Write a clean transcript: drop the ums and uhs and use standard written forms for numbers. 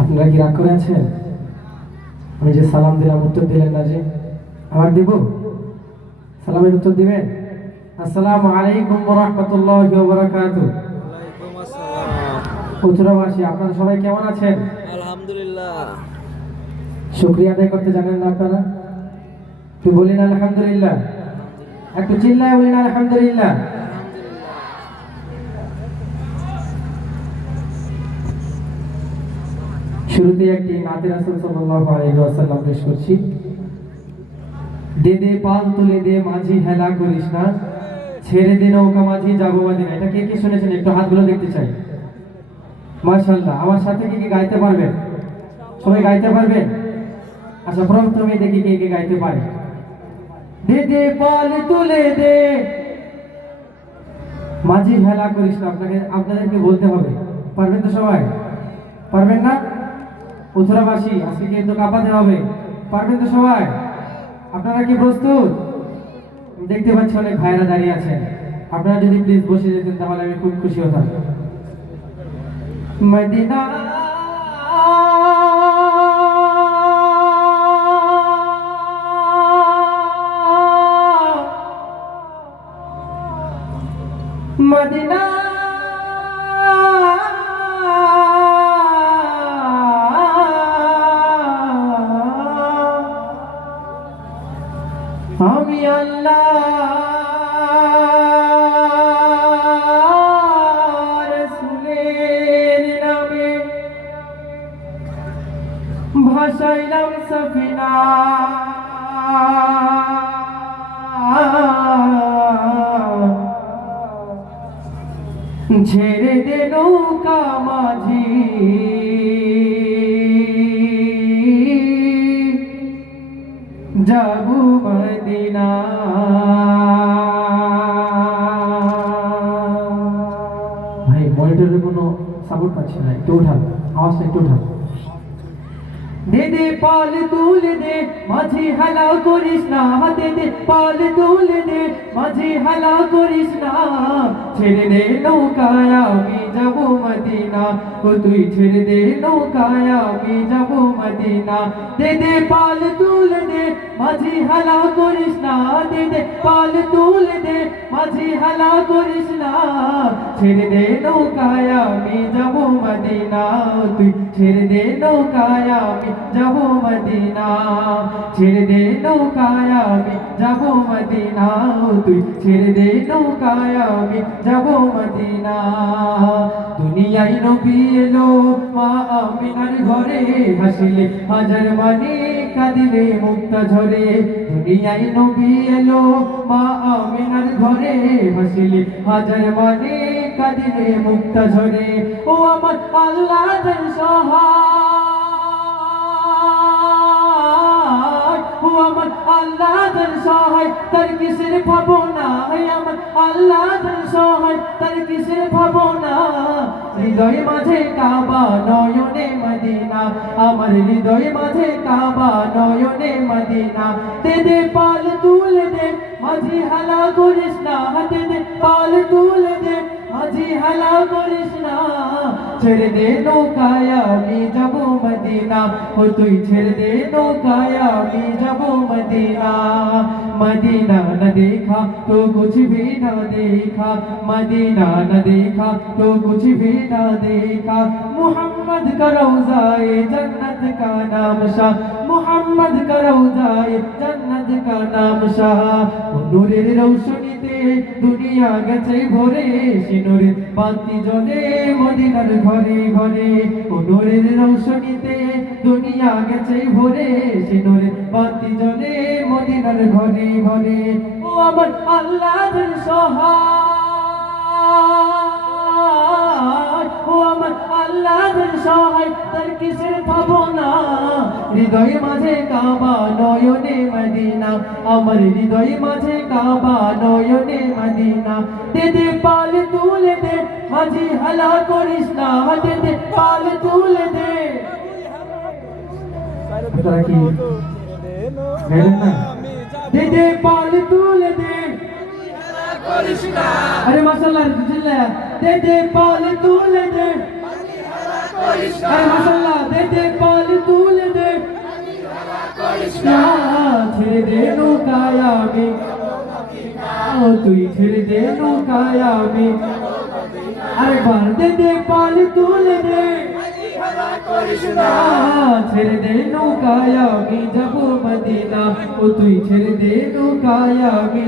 আপনারা কি রাগ করে আছেন? আমি যে সালাম দিলাম উত্তর দিলেন না যে, আবার দিব? সালামের উত্তর দিবেন? আসসালামু আলাইকুম ওয়া রাহমাতুল্লাহি ওয়া বারাকাতুহু। ওয়ালাইকুম আসসালাম। উত্তরাবাসী আপনারা সবাই কেমন আছেন? আলহামদুলিল্লাহ। শুকরিয়া আদায় করতে জানেন না আপনারা? একটু বলেন আলহামদুলিল্লাহ, একটু চিল্লায় বলেন আলহামদুলিল্লাহ। আলহামদুলিল্লাহ। শুরুতে একটি নাতে রাসূল সাল্লাল্লাহু আলাইহি ওয়াসাল্লাম পেশ করছি। দে দে পাল তুলে দে মাঝি হেলা করিস না, ছেড়ে দে নৌকা মাঝি যাবো মদিনা। এটা কে কে শুনেছেন একটু হাতগুলো দেখতে চাই। মাশাআল্লাহ। আমার সাথে কি গাইতে পারবেন? সবাই গাইতে পারবেন? আচ্ছা, প্রথমে দেখি কে কে গাইতে পারে। দে দে পাল তুলে দে মাঝি হেলা করিস না। আপনাদেরকে বলতে হবে। পারবেন তো সবাই? পারবেন না? উত্তরাবাসী আজকে কিন্তু কাঁপাতে হবে। পারবেন তো সবাই? আপনারা কি প্রস্তুত? দেখতে পাচ্ছি অনেক ভাইরা দাঁড়িয়ে আছেন। আপনারা যদি প্লিজ বসে যেতেন তাহলে আমি খুব খুশি হতাম। মদিনা মদিনা আমি আল্লাহ রাসূলের নামে ভাসাইলাম সফিনা, ছেড়ে দে নৌকা মাঝি যাবো মদিনা। ভাই মনিটরের কোনো সাপোর্ট পাচ্ছি না, একটু উঠান আওয়াজটা, একটু উঠান। দে দে পাল তুলে দে মাঝি হেলা করিস না, দে দে পাল তুলে দে মাঝি হেলা করিস না, ছেড়ে দে নৌকায় আমি যাব মদিনা, ও তুই ছেড়ে দে নৌকায় আমি যাব মদিনা। দে দে পাল তুলে দে মাঝি হেলা করিস না, দে দে পাল তুলে দে মাঝি হেলা করিস না, ছেড়ে দে নৌকায় আমি যাব মদিনা, ও তুই ছেড়ে দে নৌকায় আমি যাব মদিনা, ছেড়ে দে নৌকায় আমি যাব মদিনা, ও তুই ছেড়ে দে নৌকায় আমি যাব মদিনা। দুনিয়ায় নবী এলো মা আমিনার ঘরে, হাসিলে হাজার মানে কাঁদিলে মুক্তা ঝরে। দুনিয়ায় নবী এলো মা আমিনার ঘরে, হাসিলে হাজার মানে কাঁদিলে মুক্তা ঝরে। ও আমার আল্লাহ জান সহায়, ও আমার আল্লাহ জান সহায়, তার কিসের ভাবনা, আমার আল্লাহ জান সহায়, তার কিসের ভাবনা। হৃদয় মাঝে কাবা নয়নে মদিনা, আমার হৃদয় মাঝে কাবা নয়নে মদিনা। দে দে পাল তুলে দে মাঝি হেলা করিস না, দে দে পাল তুলে দে মাঝি হেলা করিস না, ছেড়ে দে নৌকায় আমি যাব মদিনা, ও তুই ছেড়ে দে নৌকায় আমি যাব মদিনা। मदीना न देखा तो कुछ भी न देखा, मदीना न देखा तो कुछ भी न देखा। मोहम्मद का रौज़ाए जन्नत का नाम शाह, मोहम्मद का रौज़ाए जन्नत का नाम शाह। नूरेर रौशनीते दुनिया गेছে ভরে, সে নূরের বাতি জ্বলে মদিনার ঘরে ঘরে। ও নূরের রৌশনীতে দুনিয়া গেছে ভরে, সে নূরের বাতি জ্বলে মদিনার ঘরে ঘরে। ও আমার আল্লাহর সহায়, ও আমার আল্লাহর সহায়, তার কিসের ভাবনা। হৃদয় মাঝে কাবা নয়নে মদিনা, আমার হৃদয় মাঝে কাবা নয়নে মদিনা। দে দে পাল তুলে দে মাঝি হেলা করিস না, দে দে পাল তুলে দে। আপনারা কি গাইলেন না? দে দে পাল তুলে দে, अरे माशाल्लाह जिल्ला दे दे पाल तुले दे, अरे माशाल्लाह दे दे ও তুই ছেড়ে দে নৌকায় আমি আরেকবার দে দে পাল তুলে দে ছেড়ে দে নৌকায় আমি যাবো মদিনা ও তুই ছেড়ে দে নৌকায় আমি